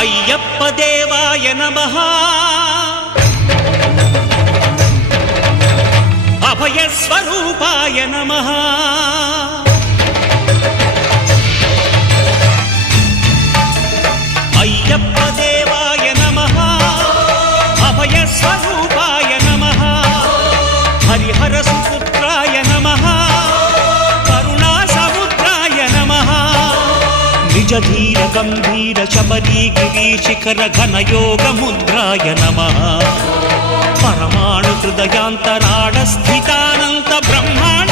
అయ్యప్ప దేవాయ నమః అభయ స్వరూపాయ నమః అయ్యప్ప దేవాయ నమః అభయ స్వరూపాయ నమః హరిహర సుపుత్రాయ నమః కరుణా సముద్రాయ నమః నిజ ధీర గంభీర శబరీ గిరీశిఖర ఘనయోగ ముద్రాయ నమః పరమాణు హృదయాంతరాళ స్థితానంత బ్రహ్మాండ